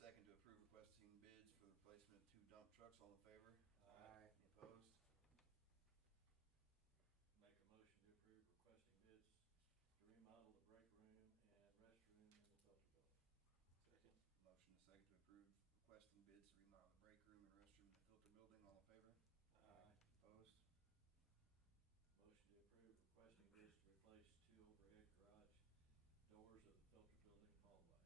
second to approve requesting bids for the replacement of 2 dump trucks. All in favor? Aye. Any opposed? Make a motion to approve requesting bids to remodel the break room and restroom in the filter building. Second. Motion is second to approve requesting bids to remodel the break room and restroom in the filter building. All in favor? Aye. Opposed? Motion to approve requesting bids to replace 2 overhead garage doors of the filter building hallway.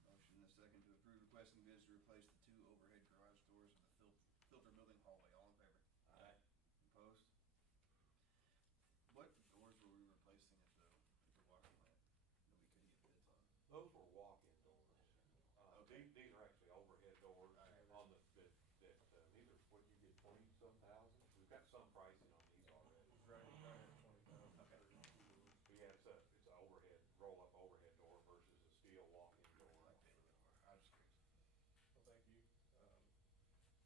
Second. Motion is second to approve requesting bids to replace the 2 overhead garage doors of the filter building hallway. All in favor? Aye. Opposed? What doors were we replacing at the water plant that we couldn't get bids on? Those were walk-in doors. Okay. These are actually overhead doors Right. on these are, what you get, 20-some,000? We've got some pricing on these already. Right at 20,000. Okay. But yeah, it's an overhead, roll-up overhead door versus a steel walk-in door. Okay. I was curious. Well, thank you.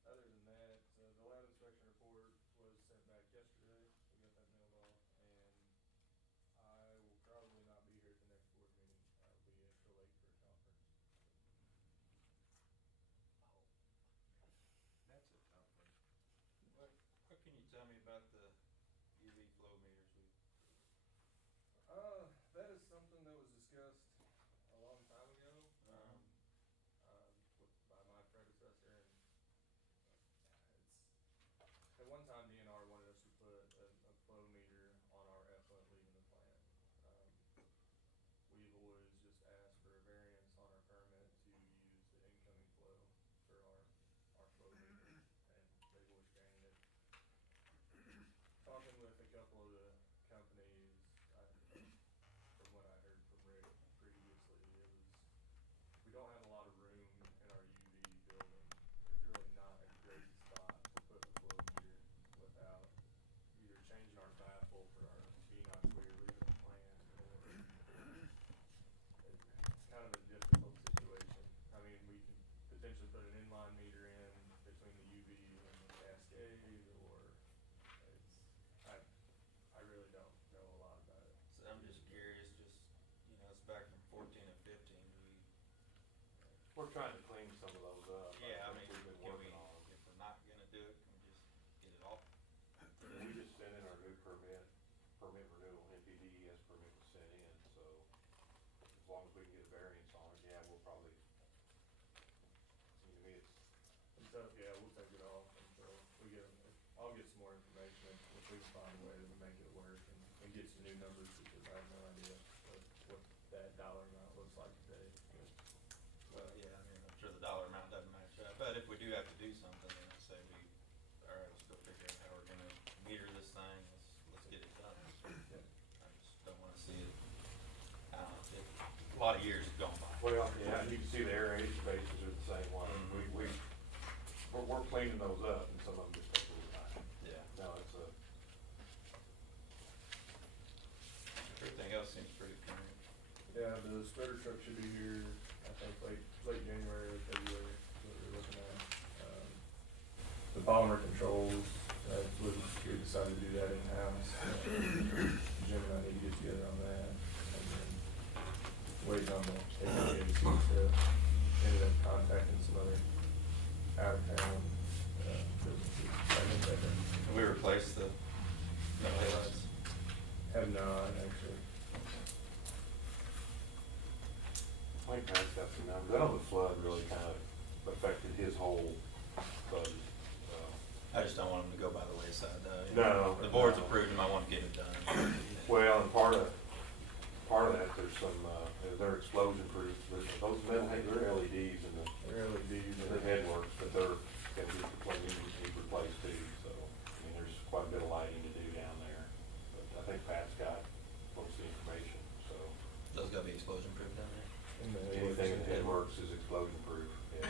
Other than that, the lab inspection report was sent back yesterday. We got that mailed off, and I will probably not be here at the next board meeting. I'll be extra late for a conference. Oh. That's a tough one. What can you tell me about the UV flow meters? That is something that was discussed a long time ago, by my predecessor, and it's, at one time DNR wanted us to put a flow meter on our effluent leaving the plant. We've always just asked for a variance on our permit to use the incoming flow for our flow meter, and they've always granted it. Talking with a couple of the companies, from what I heard from Rick previously, we don't have a lot of room in our UV building. There's really not a great spot to put a flow meter without either changing our baffle for our phenol where you're leaving the plant, or it's kind of a difficult situation. I mean, we can potentially put an inline meter in between the UV and the cascade, or I really don't know a lot about it. So I'm just curious, it's back from 14 and 15, We're trying to clean some of those up. yeah, I mean, We've been can we, working on them. if we're not gonna do it, can we just get it off? We just sent in our new permit renewal, NPDES permit was sent in, so as long as we can get a variance on it, yeah, we'll probably, to me, it's, And so, yeah, we'll take it off until we get, I'll get some more information if we can find a way to make it work and get some new numbers, because I have no idea what that dollar amount looks like today. Well, yeah, I mean, I'm sure the dollar amount doesn't match up, but if we do have to do something, then I say all right, let's go figure out how we're gonna meter this thing, let's get it done. Yeah. I just don't wanna see it, I don't know, a lot of years have gone by. well, yeah, you can see the aeration bases are the same one. We're cleaning those up, and some of them just take a little time. Yeah. No, it's Everything else seems pretty current. Yeah, the spreader truck should be here, I think, late January or February, is what we're looking at. The polymer controls, we decided to do that in-house. Jim and I need to get together on that, and then waiting on the HVAC to ended up contacting some other out-of-town businesses. Can we replace the metal headlights? Have not, actually. Mike Pat's got some numbers. I know the flood really kind of affected his whole budget. I just don't want them to go by the wayside, though. No. The board's approved them, I want to get it done. Well, and part of that, there's some, they're explosion proof. Those metal, they're LEDs in the headworks, but they're going to be replaced too. So, I mean, there's quite a bit of lighting to do down there. But I think Pat's got most of the information, so. Those gotta be explosion proof down there. Anything in the headworks is explosion proof, yeah.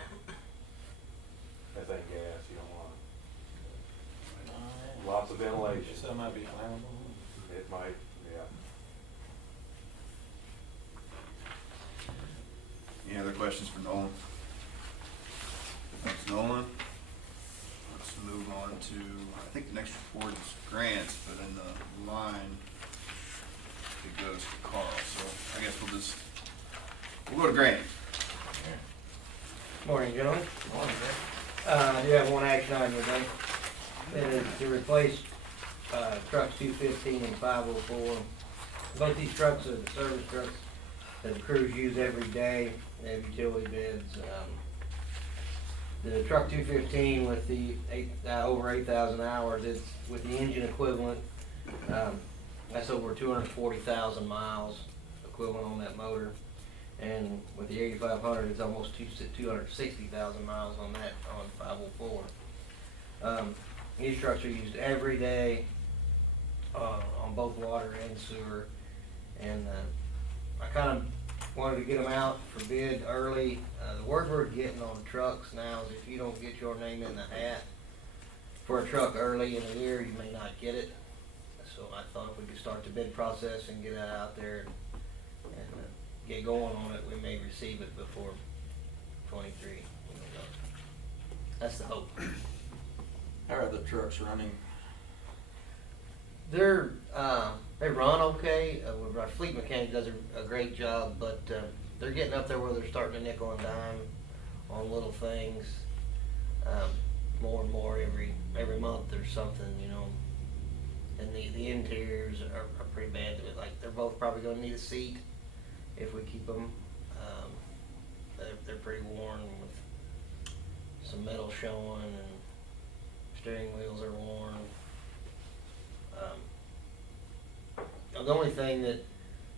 That thing gas, you don't want it. Lots of ventilation. So it might be flammable. It might, yeah. Any other questions for Nolan? Thanks, Nolan. Let's move on to, I think the next report is grants, but in the line, it goes to Carl, so I guess we'll go to grants. Morning, gentlemen. I do have one action item today. It is to replace trucks 215 and 504. Both these trucks are the service trucks that the crews use every day. They have utility beds. The truck 215 with the over 8,000 hours, it's with the engine equivalent. That's over 240,000 miles equivalent on that motor. And with the 8500, it's almost 260,000 miles on that, on 504. These trucks are used every day on both water and sewer. And I kind of wanted to get them out for bid early. The word we're getting on trucks now is if you don't get your name in the hat for a truck early in the year, you may not get it. So I thought if we could start the bid process and get that out there and get going on it, we may receive it before 23. That's the hope. How are the trucks running? They run okay. Our fleet mechanic does a great job, but they're getting up there where they're starting to nickel and dime on little things. More and more every month there's something, you know. And the interiors are pretty bad. Like they're both probably going to need a seat if we keep them. They're pretty worn with some metal showing, and steering wheels are worn. The only thing that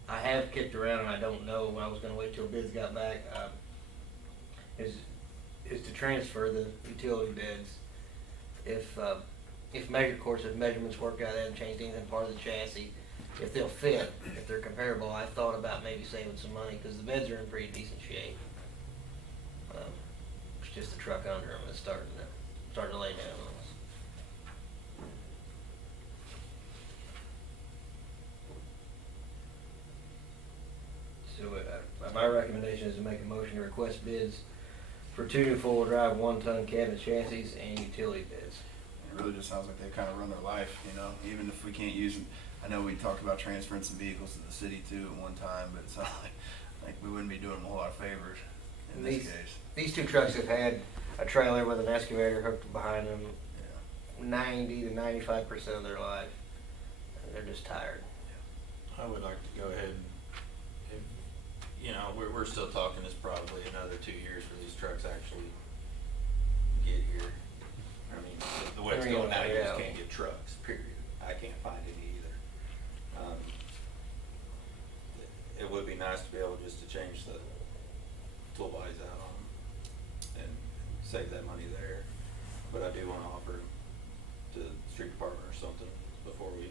I have kicked around and I don't know, when I was going to wait till bids got back, is to transfer the utility beds. If measurements work out, they haven't changed anything part of the chassis. If they'll fit, if they're comparable, I thought about maybe saving some money because the beds are in pretty decent shape. It's just the truck under them that's starting to lay down on us. So my recommendation is to make a motion to request bids for 2 new four-wheel drive 1-ton cabinet chassis and utility beds. It really just sounds like they kind of run their life, you know, even if we can't use them. I know we talked about transferring some vehicles to the city too at one time, but it's not like we wouldn't be doing them a whole lot of favors in this case. These two trucks have had a trailer with an excavator hooked behind them Yeah. 90 to 95% of their life. They're just tired. I would like to go ahead and, you know, we're still talking, it's probably another 2 years for these trucks actually get here. I mean, the way it's going now, you just can't get trucks, period. I can't find any either. It would be nice to be able just to change the tool bodies out on them and save that money there. But I do want to offer to the street department or something before we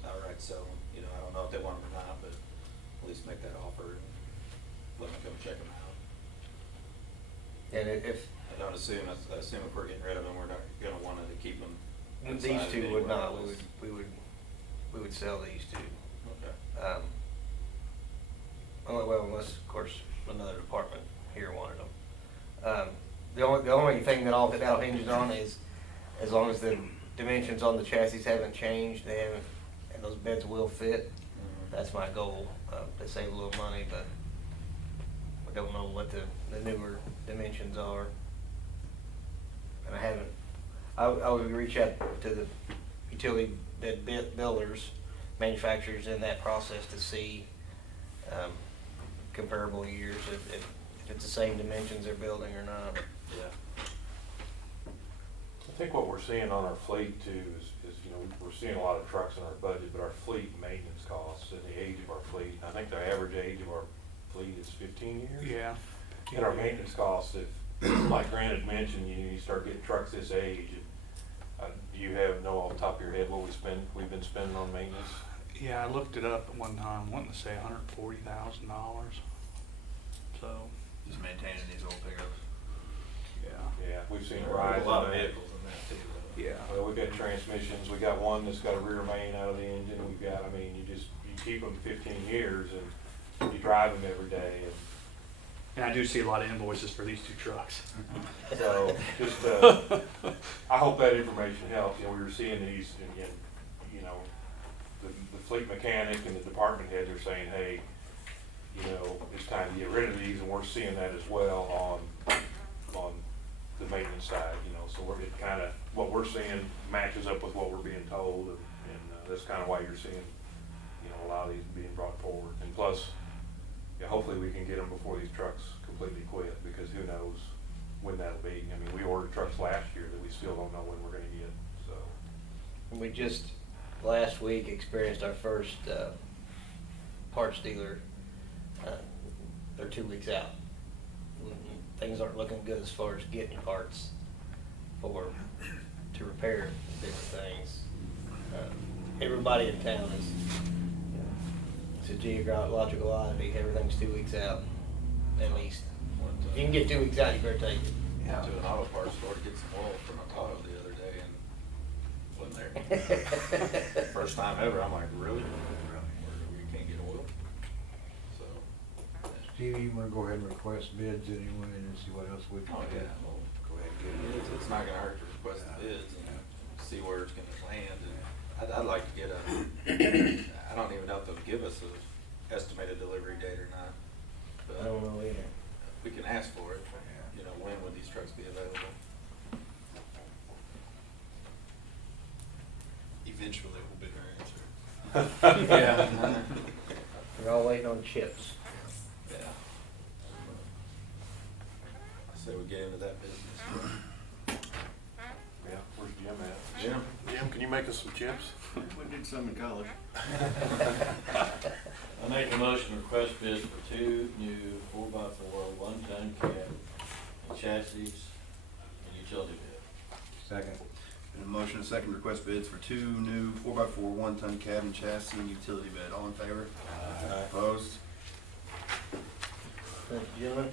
outright sell them. You know, I don't know if they want them or not, but at least make that offer and let them come check them out. And if I don't assume if we're getting rid of them, we're not gonna want to keep them. these inside two would anywhere not, else. we would sell these two. Okay. Unless of course another department here wanted them. The only thing that all hinges on is as long as the dimensions on the chassis haven't changed, and those beds will fit. That's my goal, to save a little money, but we don't know what the newer dimensions are. And I would reach out to the utility bed builders, manufacturers in that process to see comparable years, if it's the same dimensions they're building or not. Yeah. I think what we're seeing on our fleet too is, you know, we're seeing a lot of trucks in our budget, but our fleet maintenance costs and the age of our fleet, I think the average age of our fleet is 15 years. Yeah. And our maintenance costs, if, like Grant had mentioned, you start getting trucks this age, do you know off the top of your head what we've been spending on maintenance? Yeah, I looked it up at one time, wanting to say $140,000. So, Just maintaining these old pickups. yeah. Yeah, we've seen a There rise are a lot of in that. vehicles in that too, though. Yeah. Well, we've got transmissions, we got one that's got a rear main out of the engine, we've got, I mean, you keep them 15 years and you drive them every day, And I do see a lot of invoices for these two trucks. and so just, I hope that information helps. You know, we were seeing these and you know, the fleet mechanic and the department heads are saying, hey, you know, it's time to get rid of these, and we're seeing that as well on on the maintenance side, you know, so it kinda, what we're seeing matches up with what we're being told, and that's kinda why you're seeing, you know, a lot of these being brought forward. And plus, yeah, hopefully we can get them before these trucks completely quit, because who knows when that'll be. I mean, we ordered trucks last year that we still don't know when we're gonna get, so. And we just, last week, experienced our first parts dealer. They're 2 weeks out. Things aren't looking good as far as getting parts to repair different things. Everybody in town is, you know, it's a geological oddity. Everything's 2 weeks out, at least. If you can get 2 weeks out, you better take it. Went to an auto parts store to get some oil for my Tahoe the other day and wasn't there. First time ever, I'm like, really? We can't get oil? So. Stevie, you wanna go ahead and request bids anyway and see what else we can Oh, do? yeah, well, go ahead and get it. It's not gonna hurt to request the bids and see where it's gonna land. And I'd like to get I don't even know if they'll give us a estimated delivery date or not. But I don't know either. we can ask for it. You know, when would these trucks be available? Eventually will be their answer. Yeah. We're all waiting on chips. Yeah. I say we get into that business. Yeah, where's Jim at? Jim? Jim, can you make us some chips? We did some in college. I make a motion to request bids for 2 new 4x4 one-ton cab and chassis and utility bed. Second. And a motion and a second to request bids for 2 new 4x4 one-ton cab and chassis and utility bed. All in favor? Opposed? Thank you, gentlemen.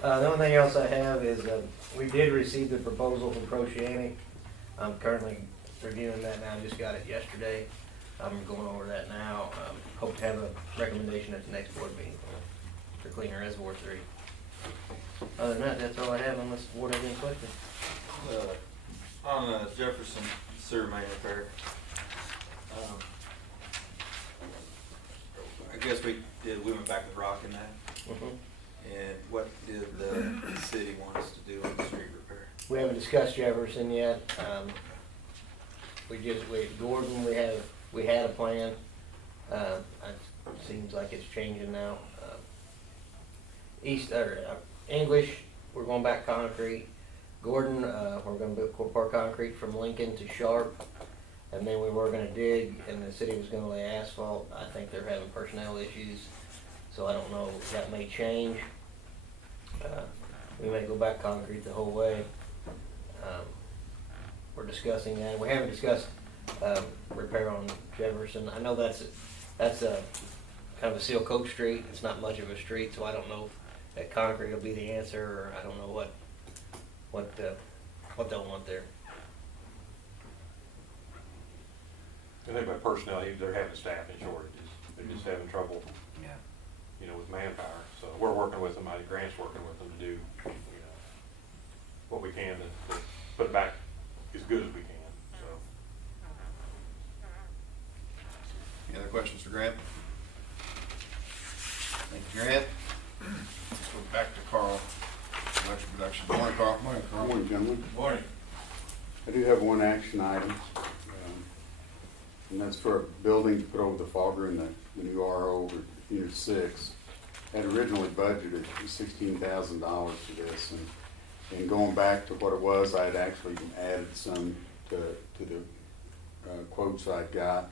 The only thing else I have is, we did receive the proposal from Procianic. I'm currently reviewing that now, just got it yesterday. I'm going over that now. Hope to have a recommendation at the next board meeting for cleaner reservoir 3. Other than that, that's all I have, unless the board has any questions. On Jefferson sewer main repair, I guess we went back with rock in that. And what did the city want us to do on the street repair? We haven't discussed Jefferson yet. Gordon, we had a plan. It seems like it's changing now. English, we're going back concrete. Gordon, we're gonna pour concrete from Lincoln to Sharp. And then we were gonna dig, and the city was gonna lay asphalt. I think they're having personnel issues, so I don't know, that may change. We may go back concrete the whole way. We're discussing that. We haven't discussed repair on Jefferson. I know that's a kind of a seal coat street. It's not much of a street, so I don't know if that concrete will be the answer, or I don't know what they'll want there. I think by personnel, they're having staffing shortages. They're just having trouble, you know, with manpower. So we're working with them, Grant's working with them to do, you know, what we can to put it back as good as we can, so. Any other questions for Grant? Thank you, Grant. Let's go back to Carl. Election production. Morning, Carl. Morning, Carl. Morning, gentlemen. Morning. I do have one action item, and that's for a building to put over the fogger in the new RO over Unit 6. Had originally budgeted $16,000 for this, and going back to what it was, I had actually added some to the quotes I got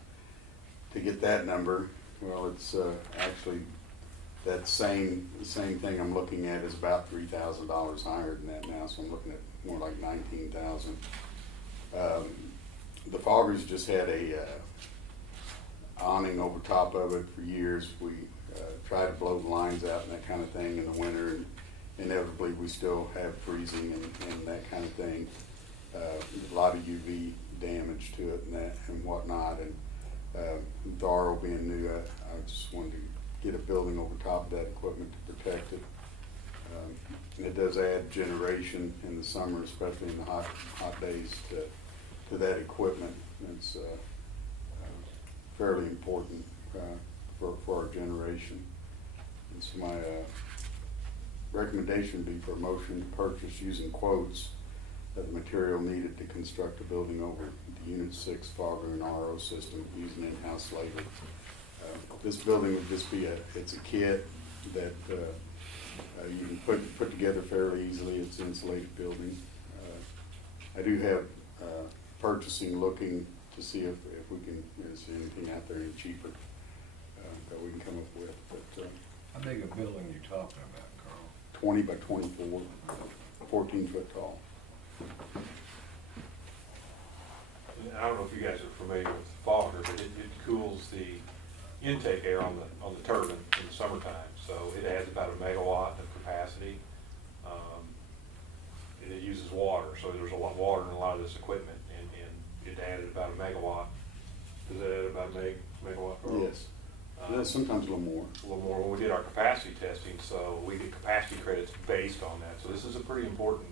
to get that number. Well, it's actually that same thing I'm looking at is about $3,000 higher than that now, so I'm looking at more like $19,000. The foggers just had a awning over top of it for years. We try to blow the lines out and that kind of thing in the winter, and inevitably we still have freezing and that kind of thing. A lot of UV damage to it and whatnot, and the RO being new, I just wanted to get a building over top of that equipment to protect it. And it does add generation in the summer, especially in the hot days, to that equipment. It's fairly important for our generation. It's my recommendation would be for a motion to purchase using quotes of the material needed to construct a building over the Unit 6 fogger and RO system using in-house labor. This building would just be it's a kit that you can put together fairly easily. It's an insulated building. I do have purchasing looking to see if we can, is there anything out there any cheaper that we can come up with. But How big a building you talking about, Carl? 20 by 24, 14 foot tall. I don't know if you guys are familiar with the fogger, but it cools the intake air on the turbine in the summertime. So it has about a megawatt of capacity. And it uses water, so there's a lot of water in a lot of this equipment, and it added about a megawatt. Does it add about a megawatt? Carl? Yes. Sometimes a little more. A little more when we did our capacity testing, so we get capacity credits based on that. So this is a pretty important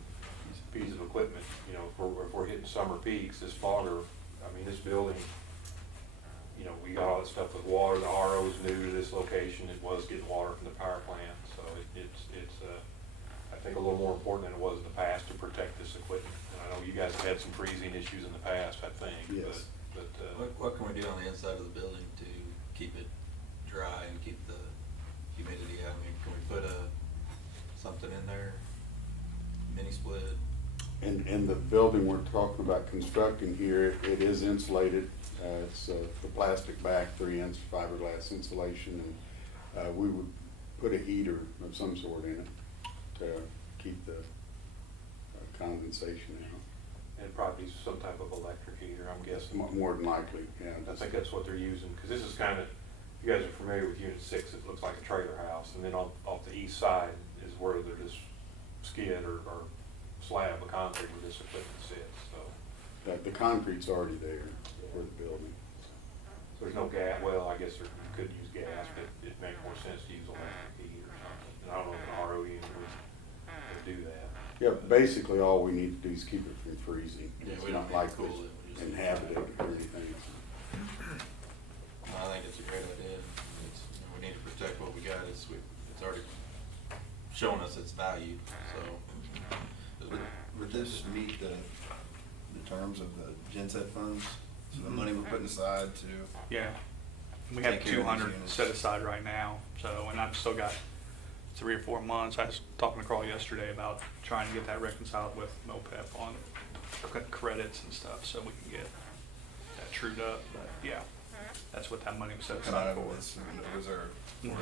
piece of equipment. You know, if we're hitting summer peaks, this fogger, I mean, this building, you know, we got all that stuff with water. The RO is new to this location. It was getting water from the power plant, so it's I think a little more important than it was in the past to protect this equipment. And I know you guys have had some freezing issues in the past, I think. Yes. But What can we do on the inside of the building to keep it dry and keep the humidity out? I mean, can we put something in there, mini split? And the building we're talking about constructing here, it is insulated. It's the plastic back, 3-inch fiberglass insulation, and we would put a heater of some sort in it to keep the condensation out. and probably some type of electric heater, I'm guessing. More than likely, yeah. I think that's what they're using, because this is kind of, you guys are familiar with Unit 6, it looks like a trailer house, and then off the east side is where there's skid or slab of concrete where this equipment sits, so. The concrete's already there for the building. So there's no gas, well, I guess you could use gas, but it'd make more sense to use electric heat or something. And I don't know if an RO unit would do that. Yeah, basically all we need to do is keep it from freezing. Yeah, It's we don't not need to like cool it's it, we just- inhabited or anything. I think it's a great idea. It's, you know, we need to protect what we got. It's already shown us its value, so. Would this meet the terms of the genset funds? So the money we're putting aside to, Yeah. We have Take care of these 200 units. set aside right now, so, and I've still got 3 or 4 months. I was talking to Carl yesterday about trying to get that reconciled with MOPEP on credits and stuff, so we can get that trued up, but yeah, that's what that money was set come out aside of for. this reserve. Mhm.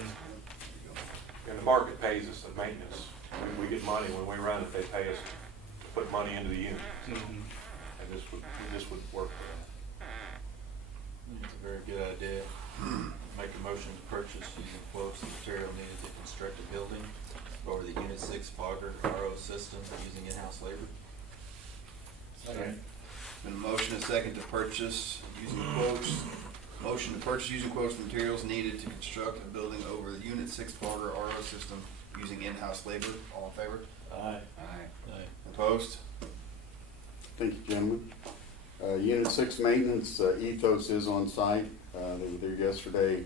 And the market pays us the maintenance. We get money when we run it, they pay us to put money into the unit. Mhm. And this would work for that. it's a very good idea. Make a motion to purchase using quotes the material needed to construct a building over the Unit 6 fogger RO system using in-house labor. Second. Been a motion and a second to purchase using quotes. Motion to purchase using quotes the materials needed to construct a building over the Unit 6 fogger RO system using in-house labor. All in favor? Aye. Aye. Opposed? Thank you, gentlemen. Unit 6 maintenance, Ethos is on site. They were there yesterday.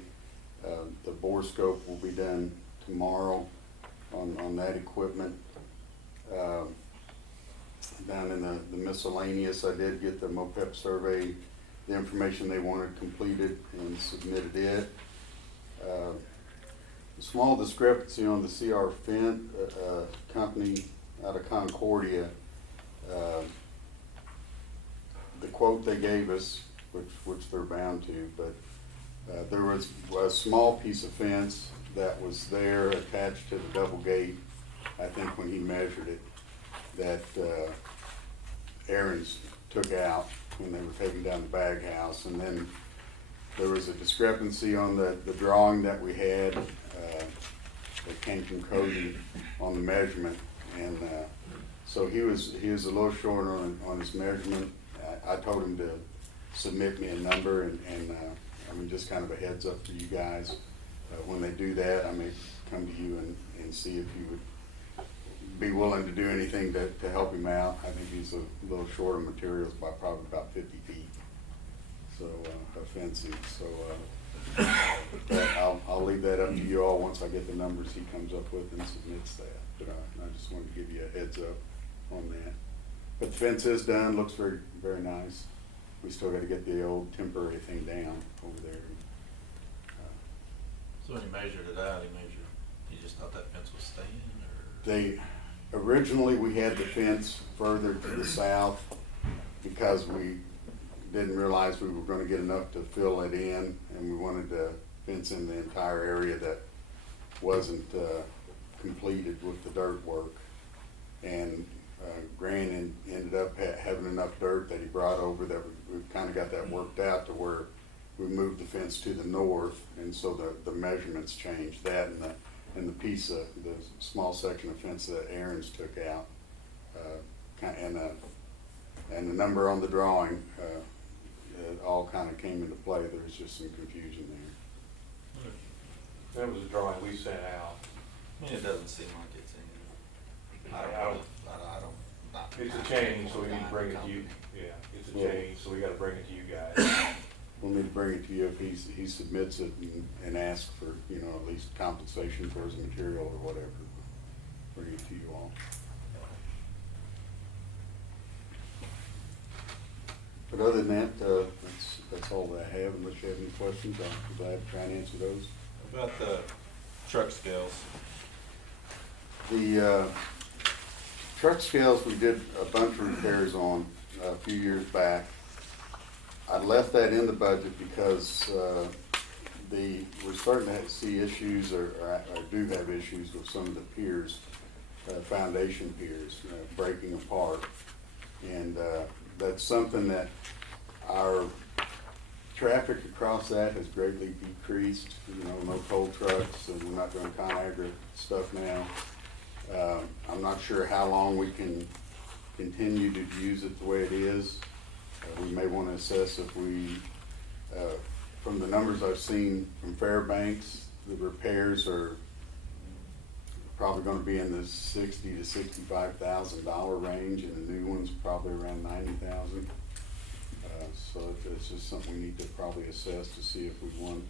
The bore scope will be done tomorrow on that equipment. Down in the miscellaneous, I did get the MOPEP survey, the information they wanted completed and submitted it. A small discrepancy on the CR Fent company out of Concordia. The quote they gave us, which they're bound to, but there was a small piece of fence that was there attached to the double gate, I think when he measured it, that Aaron's took out when they were taking down the bag house. And then there was a discrepancy on the drawing that we had that came from Cody on the measurement. And so he was a little short on his measurement. I told him to submit me a number, and I mean, just kind of a heads up for you guys. When they do that, I may come to you and see if you would be willing to do anything to help him out. I think he's a little short on materials by probably about 50 feet. So, of fencing. So, But I'll leave that up to you all once I get the numbers he comes up with and submits that. But I just wanted to give you a heads up on that. But the fence is done, looks very, very nice. We still gotta get the old temporary thing down over there. So when you measured it out, you just thought that fence was staying, or? Originally, we had the fence further to the south because we didn't realize we were gonna get enough to fill it in, and we wanted to fence in the entire area that wasn't completed with the dirt work. And Grant ended up having enough dirt that he brought over that we've kind of got that worked out to where we moved the fence to the north, and so the measurements changed. That and the piece of the small section of fence that Aaron's took out, and the number on the drawing, it all kind of came into play. There was just some confusion there. That was a drawing we sent out. I mean, it doesn't seem like it's any, I don't. It's a change, so we need to bring it to you. Yeah, it's a change, so we gotta bring it to you guys. We'll need to bring it to you if he submits it and asks for, at least compensation for his material or whatever. Bring it to you all. But other than that, that's all that I have. Unless you have any questions, I'll be glad to try and answer those. About the truck scales. The truck scales, we did a bunch of repairs on a few years back. I left that in the budget because we're starting to see issues, or I do have issues with some of the piers, foundation piers, breaking apart. And that's something that our traffic across that has greatly decreased. No tow trucks, and we're not doing ConAgra stuff now. I'm not sure how long we can continue to use it the way it is. We may want to assess if we, from the numbers I've seen from Fairbanks, the repairs are probably going to be in the $60,000 to $65,000 range, and the new one's probably around $90,000. So it's just something we need to probably assess to see if we want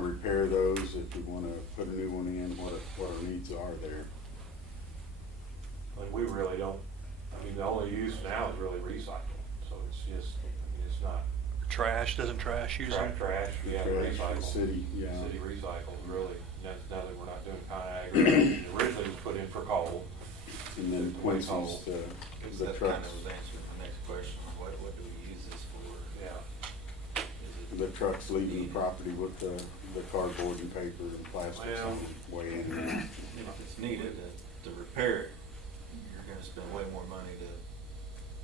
to repair those, if we want to put a new one in, what our needs are there. Like, we really don't, the only use now is really recycle, so it's just, it's not. Trash, doesn't trash use them? Trash, we have Trash, recycle. city, yeah. City recycles, really, now that we're not doing ConAgra. Originally it was put in for coal. And then Quincy's, Because the that kind trucks, of was answering the next question, what do we use this for? Yeah. Is it- the trucks leaving the property with the cardboard and paper and plastics Well, on the way in and out. If it's needed to repair it, you're gonna spend way more money to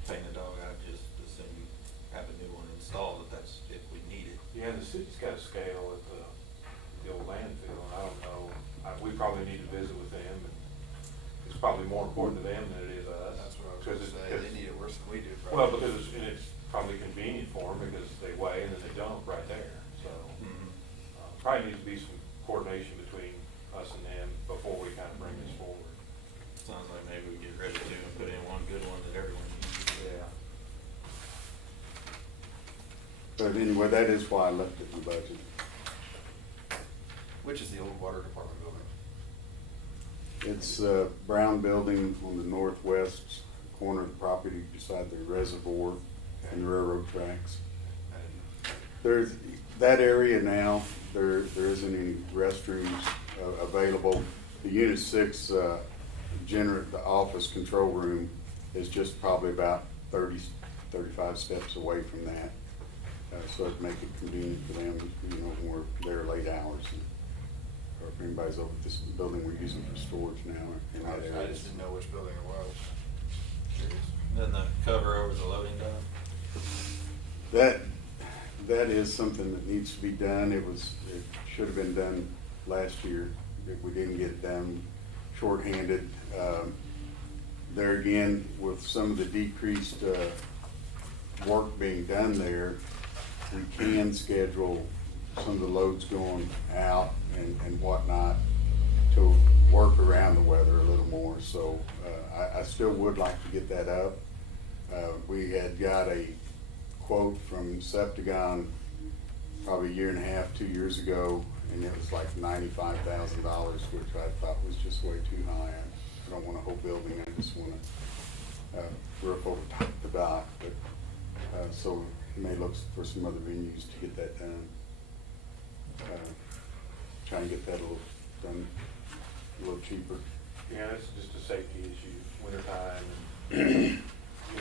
paint a dog out, just as soon you have a new one installed, if we need it. Yeah, the city's got a scale at the old landfill, and I don't know, we probably need to visit with them, and it's probably more important to them than it is us. That's what I was 'Cause gonna say, because- they need it worse than we do, probably. Well, because it's probably convenient for them, because they weigh and then they dump right there, so. Mhm. Probably needs to be some coordination between us and them before we kind of bring this forward. Sounds like maybe we get ready to and put in one good one that everyone uses. Yeah. But anyway, that is why I left it in the budget. Which is the old water department building? It's a brown building on the northwest corner of the property beside the reservoir and the railroad tracks. I didn't know. There's, that area now, there isn't any restrooms available. The Unit 6 the office control room is just probably about 35 steps away from that. So it'd make it convenient for them, when we're there late hours. Or if anybody's over at this building, we're using for storage now in that I area. just didn't know which building it was. Curious. Then the cover over the loading dock? That is something that needs to be done. It should have been done last year. If we didn't get it done, shorthanded. There again, with some of the decreased work being done there, we can schedule some of the loads going out and whatnot to work around the weather a little more. So I still would like to get that up. We had got a quote from Septagon probably a year and a half, 2 years ago, and it was like $95,000, which I thought was just way too high. I don't want a whole building, I just want a roof over top of the dock, but, so we may look for some other venues to get that done. Try and get that done a little cheaper. Yeah, it's just a safety issue, wintertime, and, you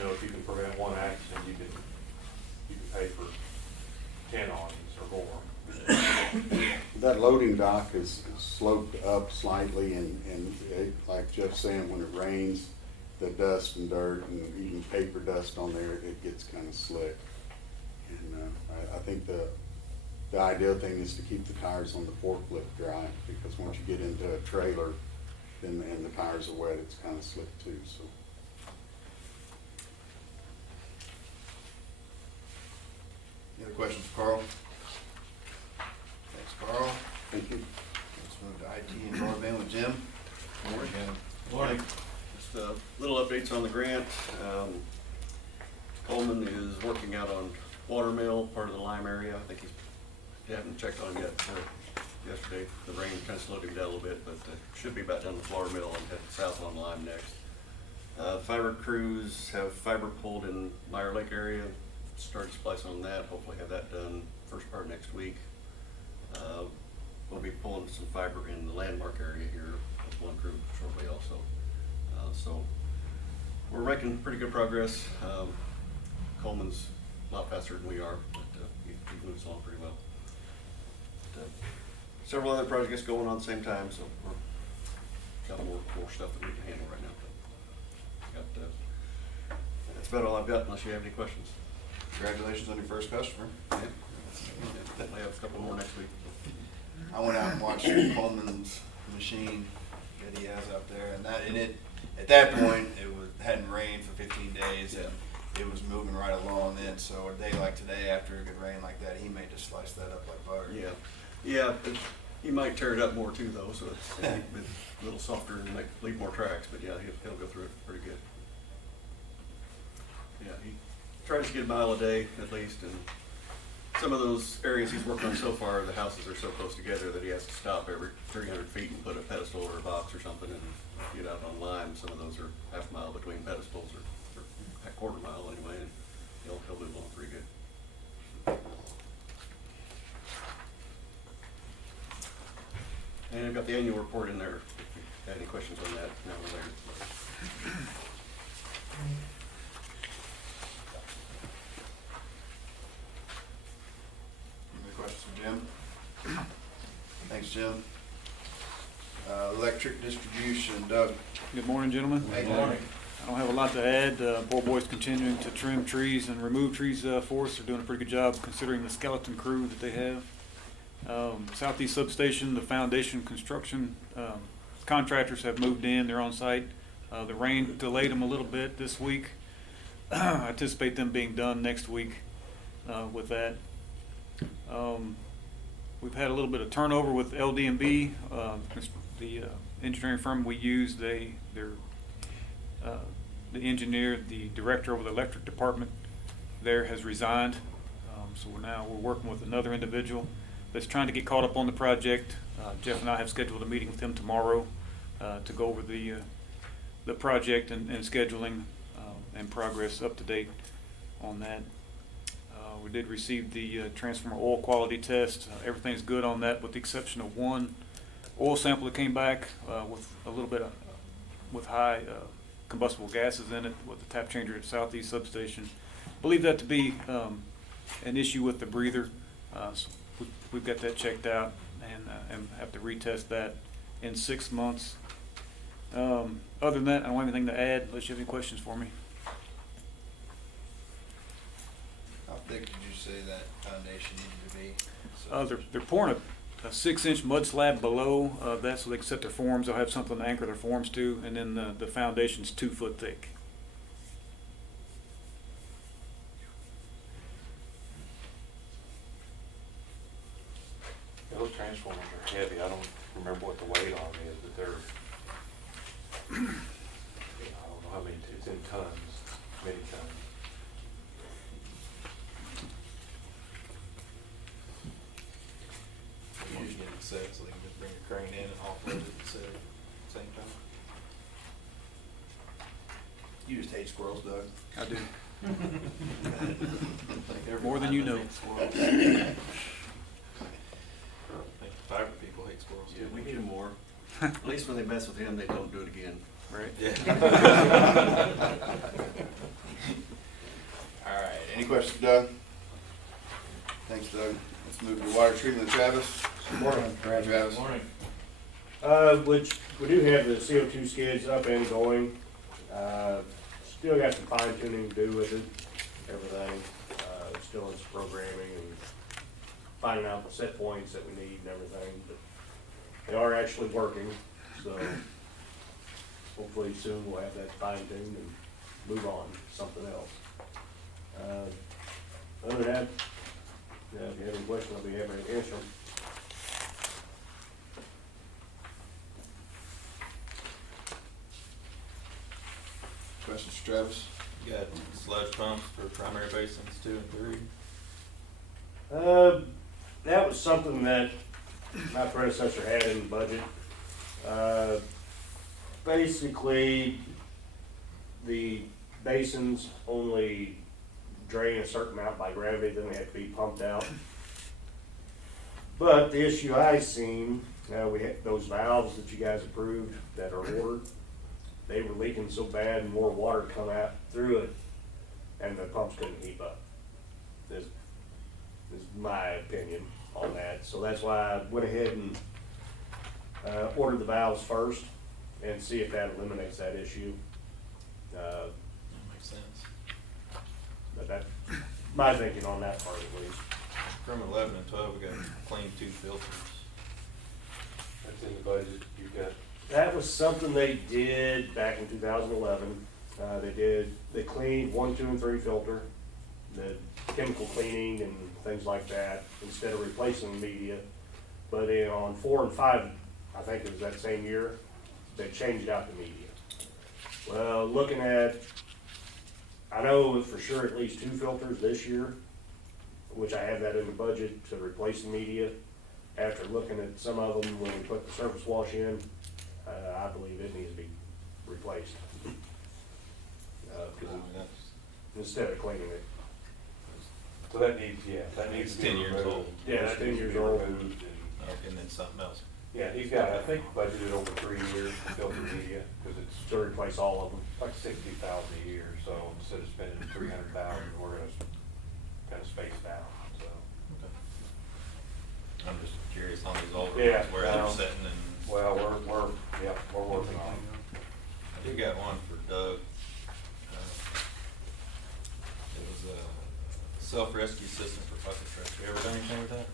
know, if you can prevent one accident, you can pay for 10 awnings or more. That loading dock is sloped up slightly, and like Jeff's saying, when it rains, the dust and dirt and even paper dust on there, it gets kind of slick. And I think the ideal thing is to keep the tires on the forklift dry, because once you get into a trailer, then and the tires are wet, it's kind of slick too. So. Any other questions for Carl? Thanks, Carl. Thank you. Let's move to IT and broadband with Jim. Morning. Morning. Just little updates on the grant. Coleman is working out on Watermill, part of the Lime area. I think he haven't checked on it yet yesterday. The rain kind of slowed him down a little bit, but should be about done with Watermill and head south on Lime next. Fiber crews have fiber pulled in Meyer Lake area. Started splicing on that. Hopefully have that done first part next week. We'll be pulling some fiber in the Landmark area here with one crew shortly also. So we're making pretty good progress. Coleman's a lot faster than we are, but he moves along pretty well. But, several other projects going on at the same time, so we're got more stuff that we can handle right now. But that's about all I've got, unless you have any questions. Congratulations on your first customer. Yeah. Definitely have a couple more next week. I went out and watched Coleman's machine that he has out there, and at that point hadn't rained for 15 days. Yeah. It was moving right along then. So a day like today, after a good rain like that, he may just slice that up like butter. Yeah. He might tear it up more too, though, so it's a little softer and leave more tracks. But yeah, he'll go through it pretty good. Yeah, he tries to get a mile a day at least, and some of those areas he's worked on so far, the houses are so close together that he has to stop every 300 feet and put a pedestal or a box or something and get out on Lime. Some of those are half a mile between pedestals or a quarter mile anyway, and he'll move along pretty good. And I've got the annual report in there if you have any questions on that now or later. Any questions for Jim? Thanks, Jim. Electric distribution, Doug. Good morning, gentlemen. Good morning. I don't have a lot to add. Poor boys continuing to trim trees and remove trees for us. They're doing a pretty good job considering the skeleton crew that they have. Southeast Substation, the foundation construction contractors have moved in. They're on site. The rain delayed them a little bit this week. I anticipate them being done next week with that. We've had a little bit of turnover with LD&B, the engineering firm we use. The engineer, the director over the electric department there has resigned. So we're working with another individual that's trying to get caught up on the project. Jeff and I have scheduled a meeting with him tomorrow to go over the project and scheduling and progress up to date on that. We did receive the transformer oil quality test. Everything's good on that with the exception of one oil sample that came back with a little bit with high combustible gases in it with the tap changer at Southeast Substation. Believe that to be an issue with the breather. So we've got that checked out and have to retest that in 6 months. Other than that, I don't have anything to add unless you have any questions for me. How thick did you say that foundation needed to be? They're pouring a 6-inch mud slab below that so they can set their forms. They'll have something to anchor their forms to, and then the foundation's 2 foot thick. Those transformers are heavy. I don't remember what the weight on them is, but they're, I don't know how many, it's in tons, many tons. said, so they can just bring a crane in and offload it instead of same time. You just hate squirrels, Doug. I do. Like More than you know. I think fiber people hate squirrels Yeah, too. we need them more. At least when they mess with him, they don't do it again. Right? Yeah. All right, any questions, for Doug? Thanks, Doug. Let's move to water treatment, Travis. Morning, Travis. Which, we do have the CO2 skids up and going. Still got some fine tuning to do with it, everything. Still in some programming and finding out the set points that we need and everything, but they are actually working, so hopefully soon we'll have that fine tuned and move on to something else. Other than that, if you have any questions, I'll be happy to answer them. Questions for Travis? You got sludge pumps for primary basins 2 and 3. That was something that my predecessor had in the budget. Basically, the basins only drain a certain amount by gravity, then they have to be pumped out. But the issue I seen, we had those valves that you guys approved that are ordered, they were leaking so bad and more water come out through it, and the pumps couldn't keep up. This is my opinion on that. So that's why I went ahead and ordered the valves first and see if that eliminates that issue. That makes sense. But that's my thinking on that part at least. From 11 and 12, we got clean 2 filters. That's in the budget, you've got. That was something they did back in 2011. They cleaned 1, 2, and 3 filter, the chemical cleaning and things like that, instead of replacing the media. But then on 4 and 5, I think it was that same year, they changed out the media. Well, looking at, I know for sure at least 2 filters this year, which I have that in the budget to replace the media. After looking at some of them, when we put the surface wash in, I believe it needs to be replaced. Instead of cleaning it. So that needs, yeah, that needs to be 10 years removed. old. Yeah, That 10 needs to years be old. removed And then something else. yeah, he's got, I think, budgeted over 3 years to filter media, because it's To replace all of them. like 60,000 a year, so instead of spending 300,000, we're gonna kind of space it out, so. I'm just curious on these older Yeah, ones, where they're sitting and. Well, we're working on it. I do got one for Doug. It was a self-rescue system for bucket trucks. You ever done anything with that?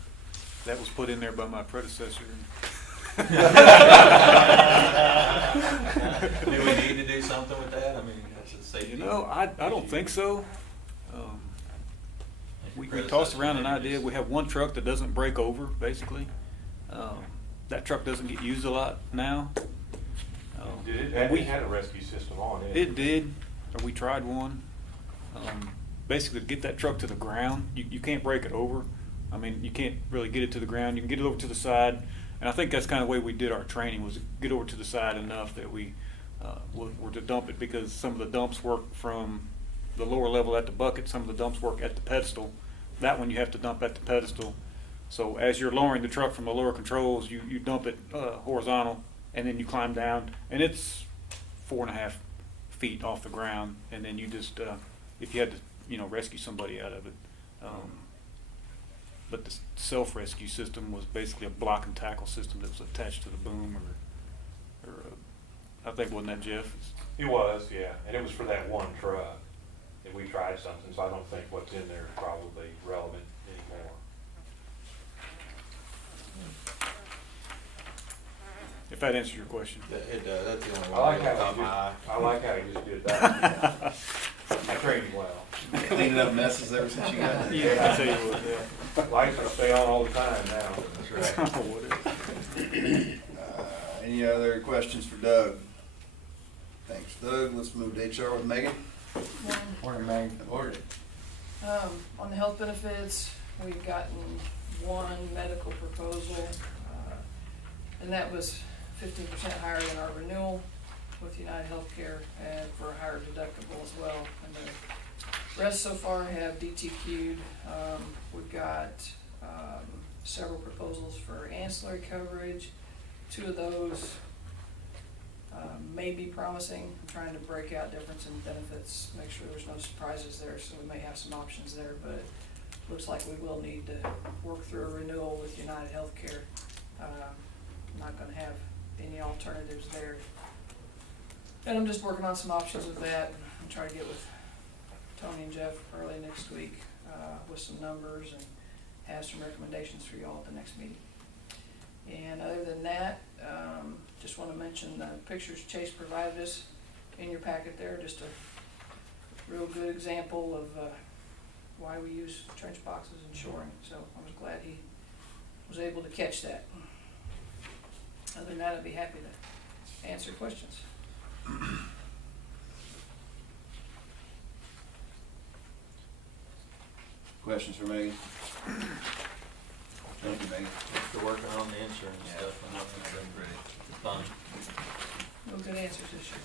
That was put in there by my predecessor. Do we need to do something with that? I mean, that's a safety. You know, I don't think so. We tossed around an idea. We have one truck that doesn't break over, basically. That truck doesn't get used a lot now. It had a rescue system on it. It did, or we tried one. Basically, to get that truck to the ground, you can't break it over. I mean, you can't really get it to the ground. You can get it over to the side, and I think that's kind of the way we did our training, was to get over to the side enough that we were to dump it, because some of the dumps work from the lower level at the bucket, some of the dumps work at the pedestal. That one you have to dump at the pedestal. So as you're lowering the truck from the lower controls, you dump it horizontal, and then you climb down, and it's 4.5 feet off the ground, and then you just, if you had to, rescue somebody out of it. But the self-rescue system was basically a block and tackle system that was attached to the boom, or I think, wasn't that Jeff? It was, yeah, and it was for that one truck, and we tried something, so I don't think what's in there is probably relevant anymore. If that answers your question. It does. That's the only I one like that how caught you my eye. just, I like how you just did that. I trained him well. Cleaning up messes ever since you got here. Yeah, I tell you what, yeah. Lights will stay on all the time now. That's right. Any other questions for Doug? Thanks, Doug. Let's move to HR with Megan. Morning, Meg. Order. On the health benefits, we've gotten one medical proposal. And that was 15% higher than our renewal with United Healthcare and for a higher deductible as well. And the rest so far have DTQ'd. We've got several proposals for ancillary coverage. 2 of those may be promising. I'm trying to break out difference in benefits, make sure there's no surprises there, so we may have some options there, but looks like we will need to work through a renewal with United Healthcare. I'm not gonna have any alternatives there. And I'm just working on some options with that. I'm trying to get with Tony and Jeff early next week with some numbers and have some recommendations for y'all at the next meeting. And other than that, just want to mention the pictures Chase provided us in your packet there, just a real good example of why we use trench boxes and shoring. So I was glad he was able to catch that. Other than that, I'd be happy to answer questions. Questions for Megan? Thank you, Megan. Thanks for working on the insurance Yeah, stuff. I know it's been pretty. it's fun. No good answers this year.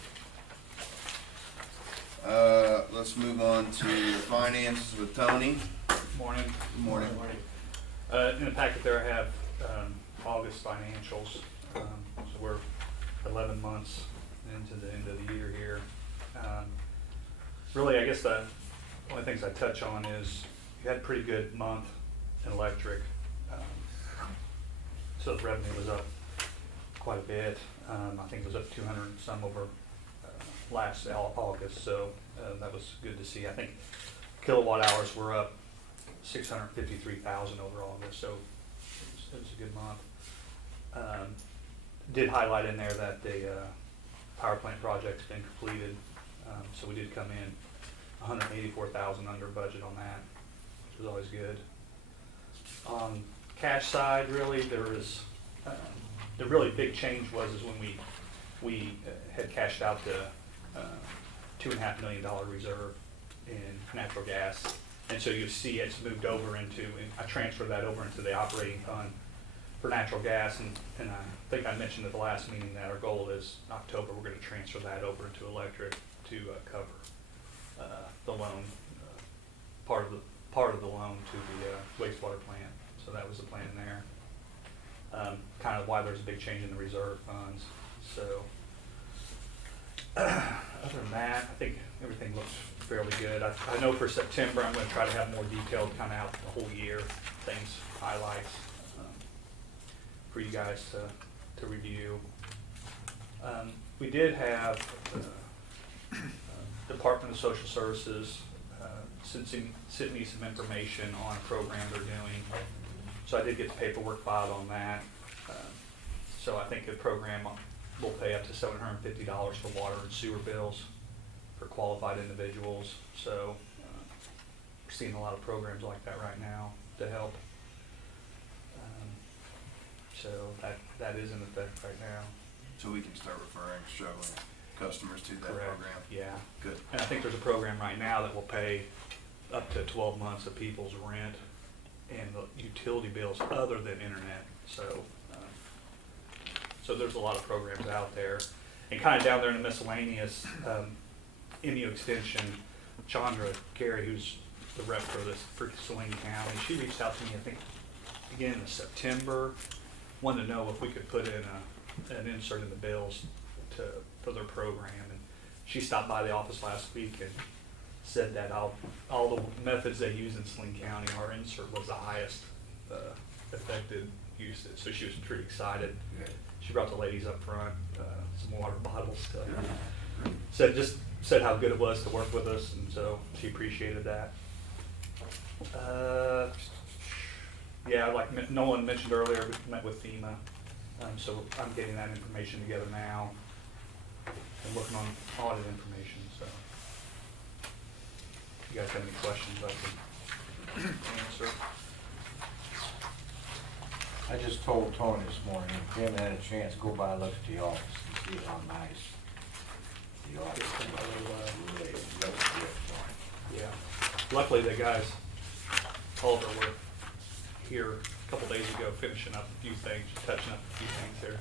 Let's move on to the finances with Tony. Morning. Good morning. In the packet there, I have August financials. So we're 11 months into the end of the year here. Really, I guess the only things I touch on is you had a pretty good month in electric. So the revenue was up quite a bit. I think it was up 200 and some over last August, so that was good to see. I think kilowatt hours were up 653,000 over August, so it was a good month. Did highlight in there that the power plant project's been completed, so we did come in 184,000 under budget on that, which was always good. On cash side, really, there was the really big change was when we had cashed out the $2.5 million reserve in natural gas, and so you see it's moved over into, and I transferred that over into the operating fund for natural gas, and I think I mentioned at the last meeting that our goal is October, we're going to transfer that over into electric to cover the loan, part of the loan to the wastewater plant. So that was the plan there. Kind of why there's a big change in the reserve funds. So other than that, I think everything looks fairly good. I know for September I'm going to try to have more detailed kind of out the whole year things, highlights for you guys to review. We did have Department of Social Services sent me some information on a program they're doing. So I did get the paperwork filed on that. So I think the program will pay up to $750 for water and sewer bills for qualified individuals. So we're seeing a lot of programs like that right now to help. So that is in effect right now. So we can start referring struggling customers to that Correct. program. Yeah. Good. And I think there's a program right now that will pay up to 12 months of people's rent and the utility bills other than internet. So there's a lot of programs out there. And kind of down there in the miscellaneous, MMU Extension, Chandra Carey, who's the rep for Saline County, she reached out to me, I think, beginning of September, wanted to know if we could put in an insert in the bills for their program. And she stopped by the office last week and said that all the methods they use in Saline County, our insert was the highest affected usage. So she was pretty excited. She brought the ladies up front some water bottles. Said how good it was to work with us, and so she appreciated that. Yeah, like Nolan mentioned earlier, we met with FEMA, so I'm getting that information together now and working on audit information. So if you guys have any questions, I can answer. I just told Tony this morning, if Jim had a chance, go by and look at the office and see how nice the office is. Really looks good. Yeah. Luckily, the guys, all of our work here a couple days ago, finishing up a few things, touching up a few things there.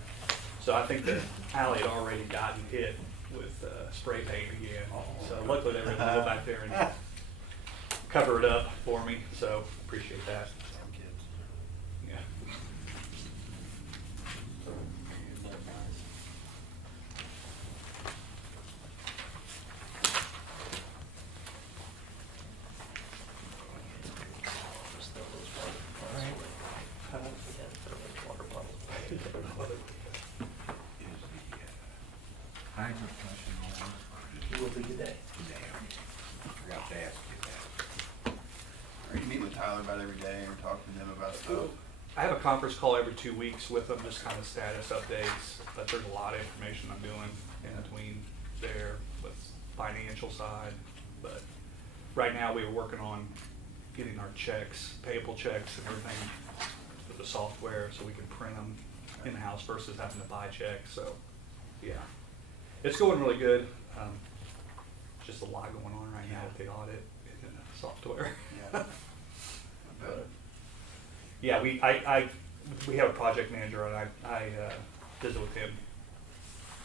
So I think the alley had already gotten hit with spray paint again. So luckily they were able to go back there and cover it up for me, so appreciate that. Damn kids. Yeah. Hydrant flushing on? It will be today. Forgot to ask you that. Are you meet with Tyler about every day or talk to them about stuff? I have a conference call every 2 weeks with them, just kind of status updates, but there's a lot of information I'm doing in between there with financial side. But right now we were working on getting our checks, payable checks and everything with the software so we can print them in-house versus having to buy checks, so, yeah. It's going really good. Just a lot going on right now with the audit and the software. Yeah. But, yeah, we have a project manager and I visit with him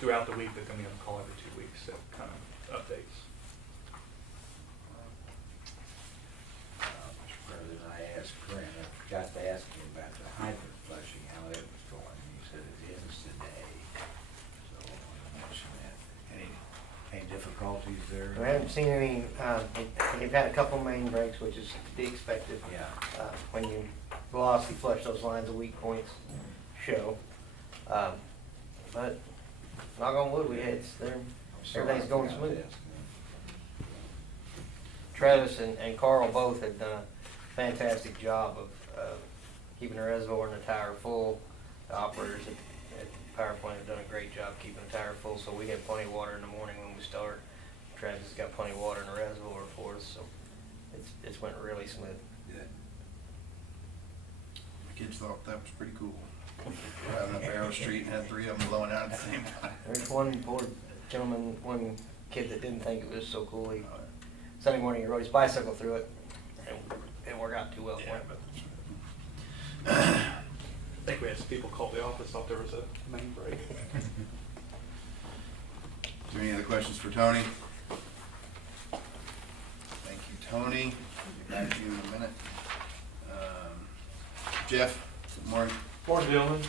throughout the week. They're gonna be on a call every 2 weeks, so kind of updates. Mr. President, I asked Corinne, I forgot to ask you about the hydrant flushing, how it was going. You said it ends today. So I want to mention that. Any difficulties there? We haven't seen any, they've had a couple main breaks, which is to be expected. Yeah. When you velocity flush those lines, the weak points show. But knock on wood, everything's going smooth. Travis and Carl both have done a fantastic job of keeping the reservoir and the tower full. The operators at the power plant have done a great job keeping the tower full, so we have plenty of water in the morning when we start. Travis has got plenty of water in the reservoir for us, so it's went really smooth. Good. The kids thought that was pretty cool. Driving up Arrow Street and had 3 of them blowing out at the same time. There's one poor gentleman, one kid that didn't think it was so cool. Sunday morning, he rode his bicycle through it, and it didn't work out too well for Yeah, him. but I think we had some people call the office, thought there was a main break. Is there any other questions for Tony? Thank you, Tony. We'll get back to you in a minute. Jeff, good morning. Morning, gentlemen.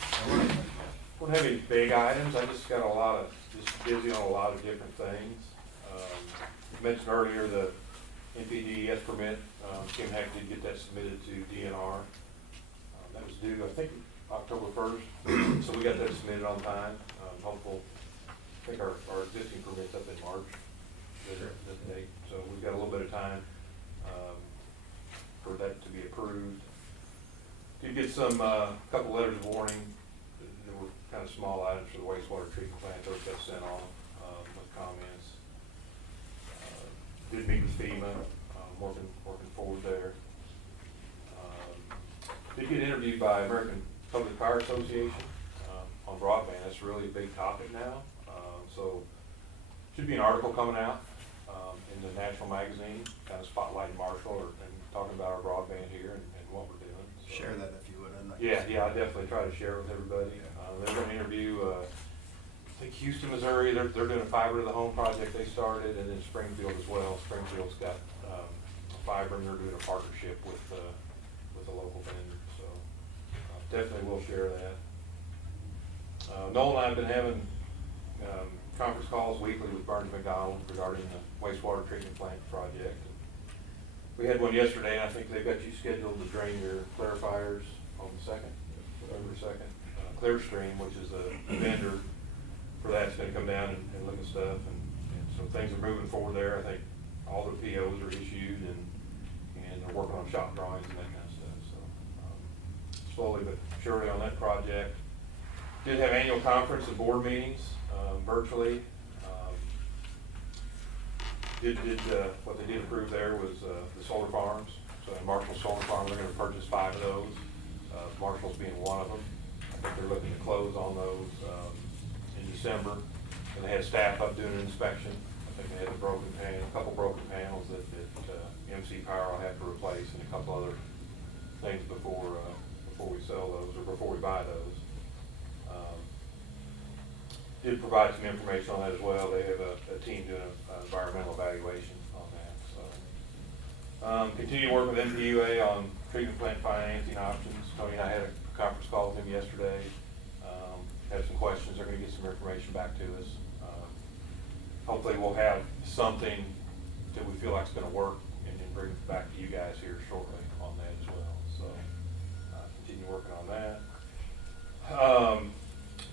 Don't have any big items, I just got just busy on a lot of different things. Mentioned earlier the NPDES permit, Kim Hack did get that submitted to DNR. That was due, I think, October 1st, so we got that submitted on time. Hopeful, I think our existing permit's up in March, this date, so we've got a little bit of time for that to be approved. Did get some, couple letters of warning. There were kind of small items for the wastewater treatment plant, those got sent on with comments. Did meet with FEMA, working forward there. Did get interviewed by American Public Fire Association on broadband. That's really a big topic now. So should be an article coming out in the national magazine, kind of spotlighting Marshall and talking about our broadband here and what we're doing. So, Share that if you would. yeah, I definitely try to share it with everybody. They're going to interview, I think Houston, Missouri. They're doing a fiber to the home project they started, and then Springfield as well. Springfield's got fiber, and they're doing a partnership with a local vendor. So definitely will share that. Noel and I have been having conference calls weekly with Burns McDonald regarding the wastewater treatment plant project. We had one yesterday, and I think they've got you scheduled to drain your clarifiers on the 2nd, November 2nd. Clearstream, which is the vendor for that, is going to come down and look at stuff, and so things are moving forward there. I think all the POs are issued, and they're working on shop drawings and that kind of stuff. So slowly but surely on that project. Did have annual conference and board meetings virtually. What they did approve there was the solar farms. So in Marshall Solar Farm, they're going to purchase 5 of those. Marshall's being one of them. I think they're looking to close on those in December. And they had staff up doing an inspection. I think they had a couple broken panels that MC Power will have to replace, and a couple other things before sell those or before we buy those. Did provide some information on that as well. They have a team doing an environmental evaluation on that, so. Continue to work with MPUA on treatment plant financing options. Tony and I had a conference call with him yesterday. Had some questions. They're gonna get some information back to us. Hopefully we'll have something that we feel like is gonna work and bring it back to you guys here shortly on that as well. So, continue working on that.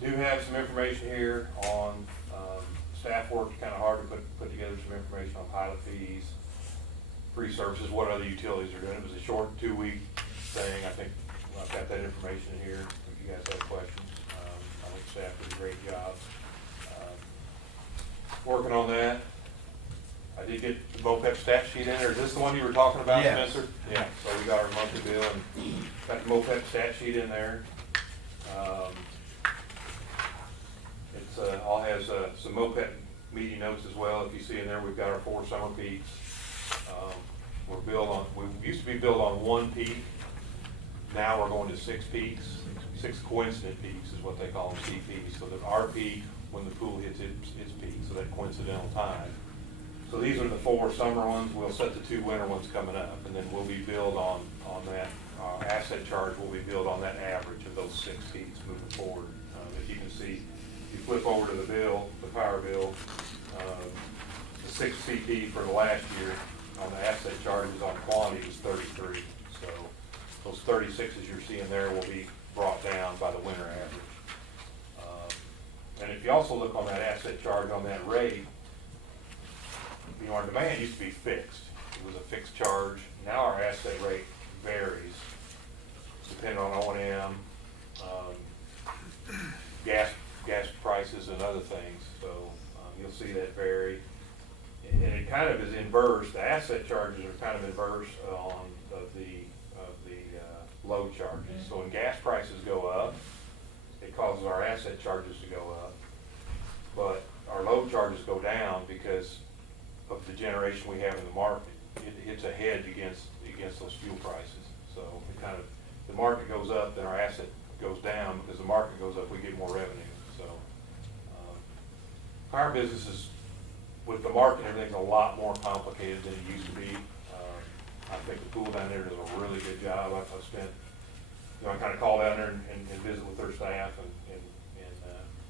Do have some information here on, staff work. Kind of hard to put together some information on pilot fees, free services, what other utilities are doing. It was a short 2-week thing. I think I've got that information in here if you guys have questions. I think staff did a great job. Working on that. I did get the MOPEP stat sheet in there. Is this the one you were talking about, Yes. Spencer? Yeah, so we got our monthly bill and got the MOPEP stat sheet in there. It's, all has, some MOPEP meeting notes as well. If you see in there, we've got our 4 summer peaks. We're billed on, we used to be billed on 1 peak. Now we're going to 6 peaks, 6 coincident peaks is what they call them, CPs. So that our peak, when the pool hits its peak, so that coincidental time. So these are the 4 summer ones. We'll set the 2 winter ones coming up, and then we'll be billed on that. Asset charge will be billed on that average of those 6 peaks moving forward. If you can see, if you flip over to the bill, the power bill, the 6 CP for the last year on the asset charges on quantity was 33. So those 36s you're seeing there will be brought down by the winter average. And if you also look on that asset charge on that rate, you know, our demand used to be fixed. It was a fixed charge. Now our asset rate varies depending on O&M, gas prices and other things. So you'll see that vary. And it kind of is inverse. The asset charges are kind of inverse on the load charges. So when gas prices go up, it causes our asset charges to go up. But our load charges go down because of the generation we have in the market. It's a hedge against those fuel prices. So it kind of, the market goes up, then our asset goes down. Because the market goes up, we get more revenue. So our business is, with the market, everything's a lot more complicated than it used to be. I think the pool down there does a really good job. I've spent, you know, I kind of call down there and visit with their staff and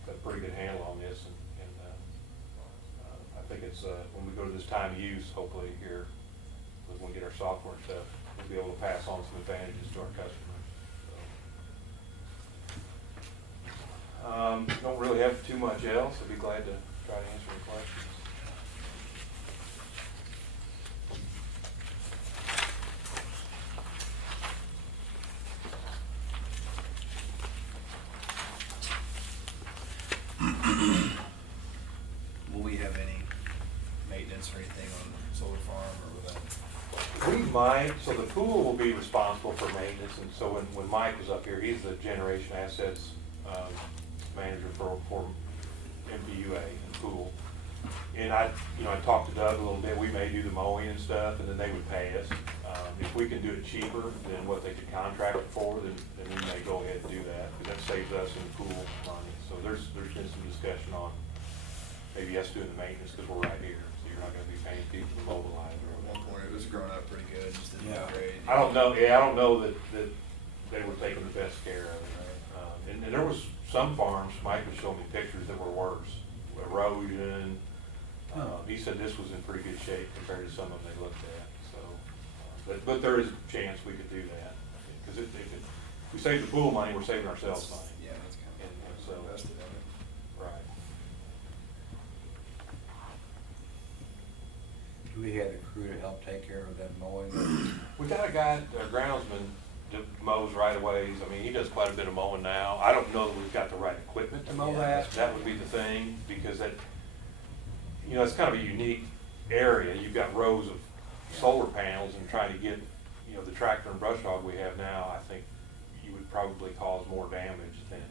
got a pretty good handle on this. And I think it's, when we go to this time of use, hopefully here, when we get our software and stuff, we'll be able to pass on some advantages to our customers. So, don't really have too much else. I'd be glad to try to answer any questions. Will we have any maintenance or anything on the solar farm or with that? We might, so the pool will be responsible for maintenance, and so when Mike was up here, he's the generation assets manager for MPUA and pool. And I talked to Doug a little bit. We may do the mowing and stuff, and then they would pay us. If we can do it cheaper than what they could contract it for, then we may go ahead and do that, because that saves us in pool money. So there's been some discussion on maybe us doing the maintenance, because we're right here, so you're not gonna be paying people to mobilize or At one whatever. point, it was growing up pretty good, just didn't Yeah. upgrade. I don't know that they were taking the best care of it. And there was some farms, Mike was showing me pictures that were worse, erosion. He said this was in pretty good shape compared to some of them they looked at, so. But there is a chance we could do that, because if we save the pool money, we're saving ourselves money. Yeah, that's kind And of so, invested in it. right. Do we have a crew to help take care of that mowing? We got a guy, a groundsman, that mows right of ways. I mean, he does quite a bit of mowing now. I don't know that we've got the right equipment to mow Yeah, that. that's That would be the thing, because that, you know, it's kind of a unique area. You've got rows of solar panels, and trying to get, you know, the tractor and brush hog we have now, I think you would probably cause more damage than.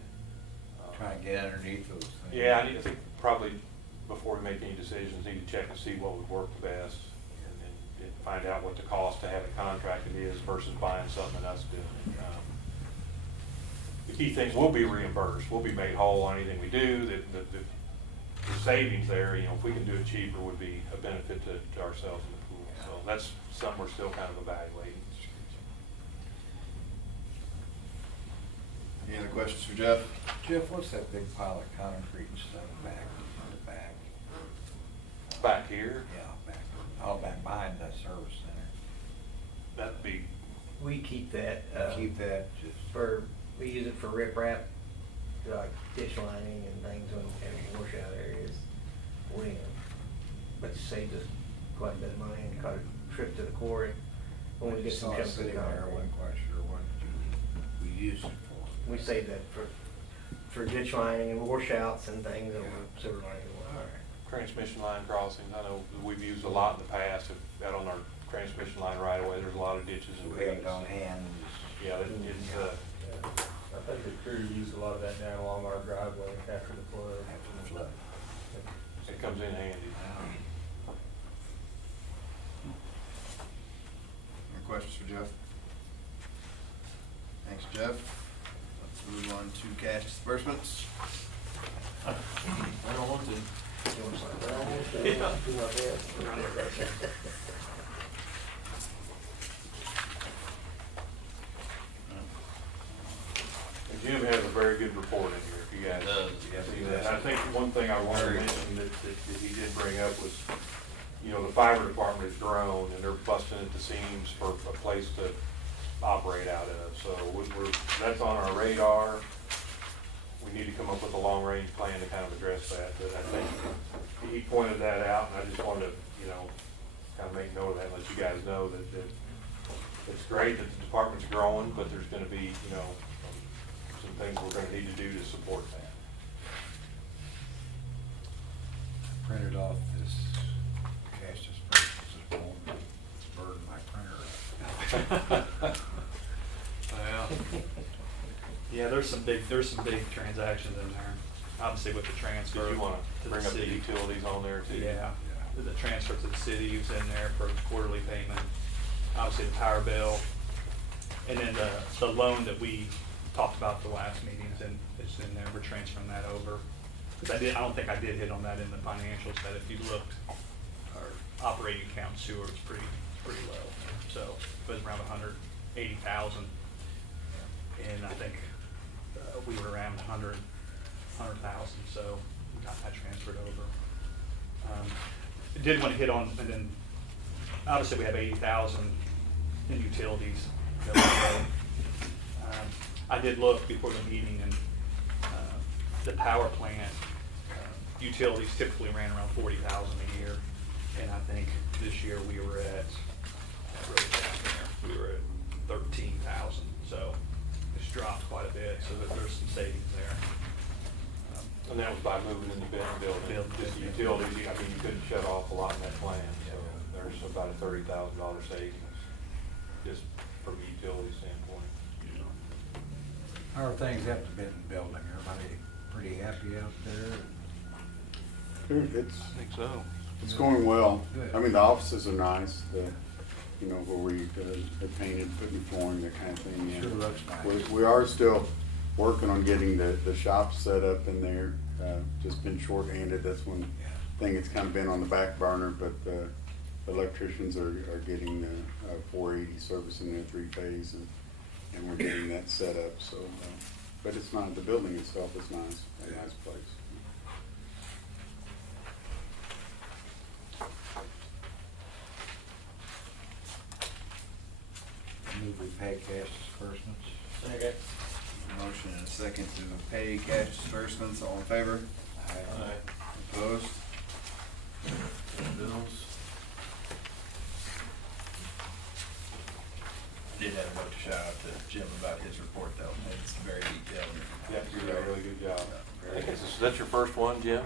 Trying to get underneath those things? Yeah, I think probably before we make any decisions, need to check and see what would work the best, and find out what the cost to have it contracted is versus buying something and us doing it. the key thing, we'll be reimbursed, we'll be made whole on anything we do, the savings there, you know, if we can do it cheaper, would be a benefit to ourselves in the pool. So that's something we're still kind of evaluating. Any other questions for Jeff? Jeff, what's that big pile of concrete and stuff back in the back? Back here, Yeah, back behind the service center. that'd be, We keep that, Keep that just. we use it for riprap, like ditch lining and things when having washout areas. But it saved us quite a bit of money and caught a trip to the quarry when we get some Saw it chunks of sitting there, concrete. wasn't quite sure what we used it for. We saved that for ditch lining and washouts and things over sewer lining. transmission line crossings, I know we've used a lot in the past, out on our transmission line right away, there's a lot of ditches and We had it creeks. on hand. Yeah, it's, I think the crew used a lot of that down along our driveway after the flood. After the flood. it comes in handy. Any questions for Jeff? Thanks, Jeff. Let's move on to cash disbursements. I don't want to. And Jim has a very good report in here, if you guys. Does. See that. I think one thing I wanted to mention that he did bring up was, you know, the fiber department has grown and they're busting at the seams for a place to operate out of. So that's on our radar. We need to come up with a long-range plan to kind of address that. But I think he pointed that out, and I just wanted to, you know, kind of make note of that, and let you guys know that it's great that the department's growing, but there's gonna be, you know, some things we're gonna need to do to support that. Printed off this cash disbursements this morning, it's burdened my printer up. Well, yeah, there's some big transactions in there, obviously with the transfer. Did you wanna to the bring up the city. utilities on there too? Yeah, the transfer to the city was in there for quarterly payment, obviously the power bill, and then the loan that we talked about the last meetings, and it's in there, we're transferring that over. Because I don't think I did hit on that in the financials, that if you looked, our operating account sewer was pretty low, so it was around 180,000. And I think we were around 100,000, so we got that transferred over. Did want to hit on, and then obviously we have 80,000 in utilities. I did look before the meeting, and the power plant utilities typically ran around 40,000 a year, and I think this year we were at, we were at 13,000, so it's dropped quite a bit, so there's some savings there. And that was by moving in the building. Just the utilities, I mean, you couldn't shut off a lot in that plan, so there's about a $30,000 savings just from a utility standpoint. How are things at the Benton building? Everybody pretty happy out there? It's, I think so. it's going well. Good. I mean, the offices are nice, you know, where we have painted, put new flooring, that kind of thing. Yeah. Sure looks nice. We are still working on getting the shop set up in there. Just been shorthanded. That's one thing that's kind of been on the back burner, but the electricians are getting 480 service in their 3-phase, and we're getting that set up. So, but it's not, the building itself is nice, a nice place. Move we pay cash disbursements. Second. Motion and a second to pay cash disbursements, all in favor? Opposed? Bills? I did have a note to shout out to Jim about his report though, it's very detailed. Yeah, you did a really good job. I think that's your first one, Jim?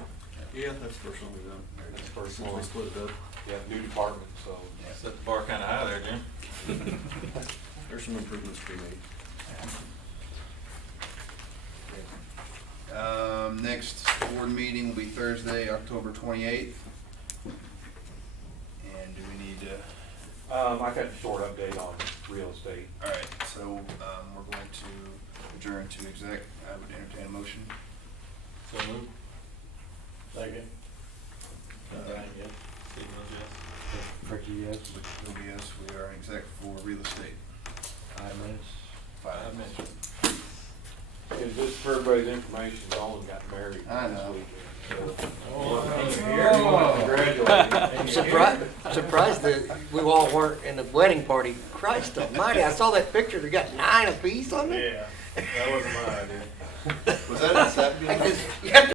Yeah, that's the first one we've done. That's the first Since we one. split it up. Yeah, new department, so. Set the bar kinda high there, Jim. There's some improvements to be made. Next board meeting will be Thursday, October 28th. And do we need to, I got a short update on real estate. all right, so we're going to adjourn to exec, I would entertain a motion. So moved. Second. Brian, yes. Steve, yes. Ricky, yes. Toby, yes, we are in exec for real estate. 5 minutes. 5 minutes. And just for everybody's information, Dawn got married I this know. weekend. I'm surprised that we all weren't in the wedding party. Christ almighty, I saw that picture, they got 9 apiece on it. Yeah, that wasn't my idea. Was that a Saturday? You have to